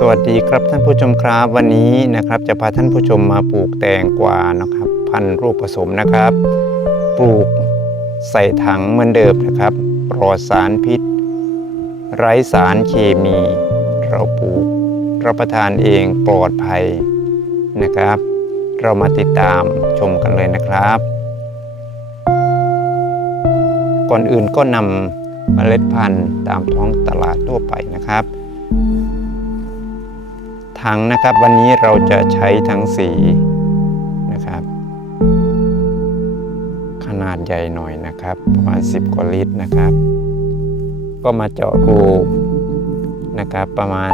สวัสดีครับท่านผู้ชมครับวันนี้นะครับจะพาท่านผู้ชมมาปลูกแตงกวานะครับพันธุ์รูปผสมนะครับ ปลูกใส่ถังเหมือนเดิมนะครับปลอดสารพิษ ไร้สารเคมี เราปลูกรับประทานเองปลอดภัยนะครับ เรามาติดตามชมกันเลยนะครับ ก่อนอื่นก็นำเมล็ดพันธุ์ตามท้องตลาดทั่วไปนะครับ ถังนะครับ วันนี้เราจะใช้ทั้งสีนะครับ ขนาดใหญ่หน่อยนะครับ ประมาณ 10 กว่าลิตรนะครับ ก็มาเจาะรูนะครับประมาณ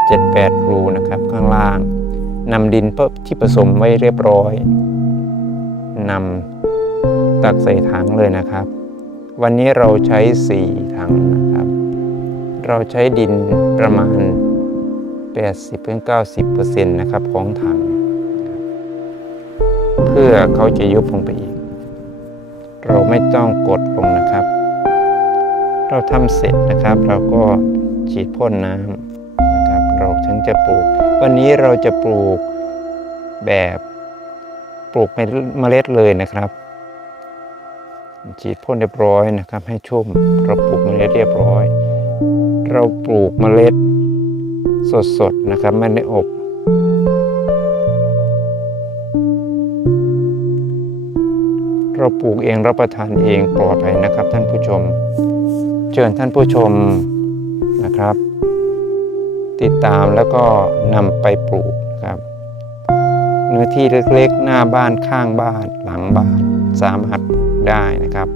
7-8 รูนะครับข้างล่างนำดินที่ผสมไว้เรียบร้อยนำตักใส่ถังเลยนะครับ วันนี้เราใช้ 4 ถังนะครับ เราใช้ดินประมาณ 80-90%นะครับของถังนะครับเพื่อเขาจะยุบลงไปอีก เราไม่ต้องกดลงนะครับ เราทำเสร็จนะครับเราก็ฉีดพ่นน้ำนะครับ เราถึงจะปลูก วันนี้เราจะปลูกแบบปลูกเมล็ดเลยนะครับ ฉีดพ่นเรียบร้อยนะครับ ให้ชุ่มเราปลูกเมล็ดเรียบร้อย เราปลูกเมล็ด สดๆนะครับไม่ได้อบ เราปลูกเองรับประทานเองปลอดภัยนะครับ ท่านผู้ชม เชิญท่านผู้ชมนะครับ ติดตามแล้วก็นำไปปลูกครับเนื้อที่เล็กๆ หน้าบ้านข้างบ้านหลังบ้านสามารถได้นะครับ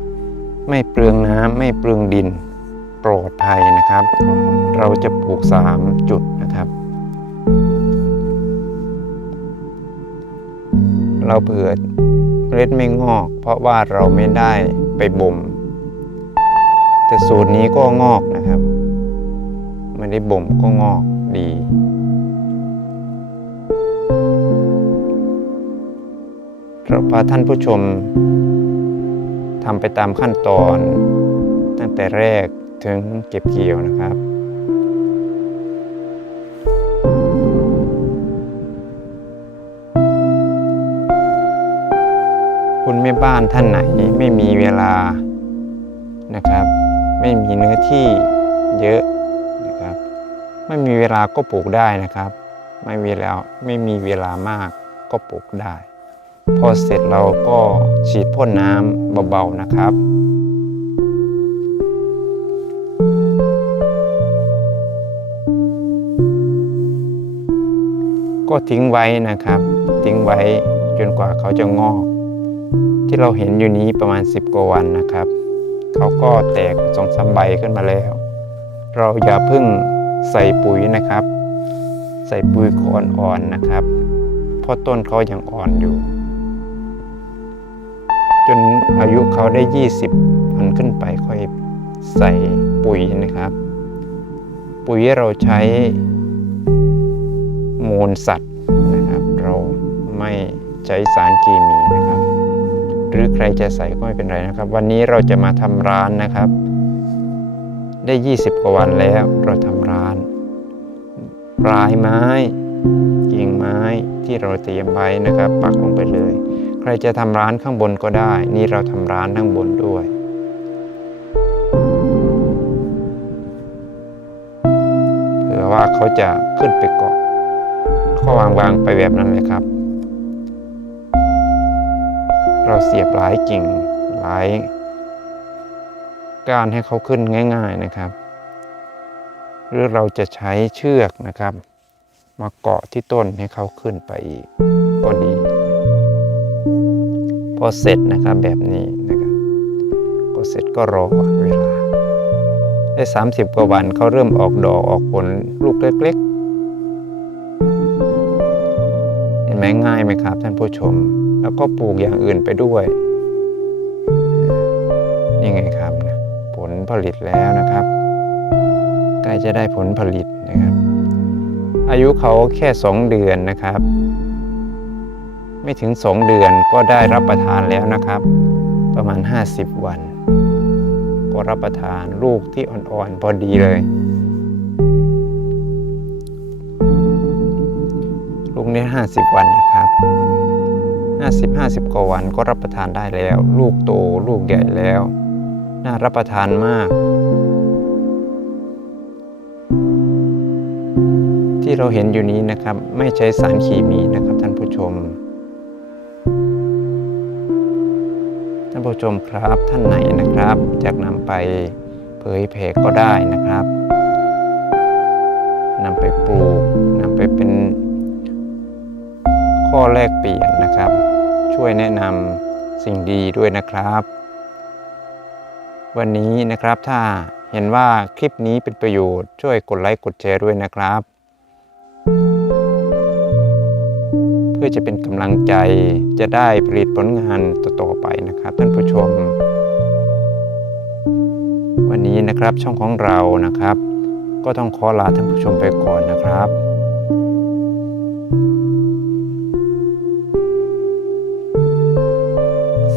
ไม่เปลืองน้ำไม่เปลืองดิน ปลอดภัยนะครับ เราจะปลูก 3 จุดนะครับ เราเผื่อเมล็ดไม่งอก เพราะว่าเราไม่ได้ไปบ่ม แต่สูตรนี้ก็งอกนะครับไม่ได้บ่มก็งอกดีเราพาท่านผู้ชมทำไปตามขั้นตอน ตั้งแต่แรก ถึงเก็บเกี่ยวนะครับ คุณแม่บ้านท่านไหนไม่มีเวลานะครับ ไม่มีเนื้อที่เยอะนะครับ ไม่มีเวลาก็ปลูกได้นะครับ ไม่มีแล้วไม่มีเวลามากก็ปลูกได้ พอเสร็จเราก็ฉีดพ่นน้ำเบาๆนะครับ ก็ทิ้งไว้นะครับ ทิ้งไว้จนกว่าเขาจะงอก ที่เราเห็นอยู่นี้ประมาณ 10 กว่าวันนะครับ เขาก็แตกสองสามใบขึ้นมาแล้ว เราอย่าเพิ่งใส่ปุ๋ยนะครับ ใส่ปุ๋ยก่อนอ่อนนะครับ เพราะต้นเขายังอ่อนอยู่ จนอายุเขาได้ 20วันขึ้นไปค่อยใส่ปุ๋ยนะครับ ปุ๋ยเราใช้ มูลสัตว์นะครับ เราไม่ใช้สารเคมีนะครับ หรือใครจะใส่ก็ไม่เป็นไรนะครับ วันนี้เราจะมาทำร้านนะครับ ได้ 20 กว่าวันแล้วเราทำร้านปลายไม้กิ่งไม้ที่เราเตรียมไว้นะครับ ปักลงไปเลย ใครจะทำร้านข้างบนก็ได้ นี่เราทำร้านข้างบนด้วยเผื่อว่าเขาจะขึ้นไปเกาะ ข้อวางวางไปแบบนั้นเลยครับ เราเสียบหลายกิ่งหลายกานให้เขาขึ้นง่าย ๆนะครับ หรือเราจะใช้เชือกนะครับ มาเกาะที่ต้นให้เขาขึ้นไปอีกก็ดี พอเสร็จนะครับแบบนี้นะครับก็เสร็จก็รอเวลาได้ 30 กว่าวันเขาเริ่มออกดอกออกผลลูกเล็ก ๆ ไหมง่ายไหมครับท่านผู้ชม แล้วก็ปลูกอย่างอื่นไปด้วย นี่ไงครับนะผลผลิตแล้วนะครับใกล้จะได้ผลผลิตนะครับ อายุเขาแค่ 2 เดือนนะครับ ไม่ถึง 2 เดือนก็ได้รับประทานแล้วนะครับ ประมาณ 50 วัน ก็รับประทานลูกที่อ่อนๆพอดีเลย ใน50 วันนะครับ 50 50กว่าวันก็รับประทานได้แล้ว ลูกโตลูกใหญ่แล้ว น่ารับประทานมาก ที่เราเห็นอยู่นี้นะครับ ไม่ใช้สารเคมีนะครับท่านผู้ชม ท่านผู้ชมครับท่านไหนนะครับอยากนำไปเผยแผ่ก็ได้นะครับนำไปปลูกนำไปเป็น ข้อแลกเปลี่ยนนะครับ ช่วยแนะนำสิ่งดีด้วยนะครับ วันนี้นะครับถ้าเห็นว่าคลิปนี้เป็นประโยชน์ช่วยกดไลค์กดแชร์ด้วยนะครับ เพื่อจะเป็นกำลังใจจะได้ผลิตผลงานต่อๆไปนะครับ ท่านผู้ชม วันนี้นะครับช่องของเรานะครับ ก็ต้องขอลาท่านผู้ชมไปก่อนนะครับ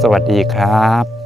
สวัสดีครับ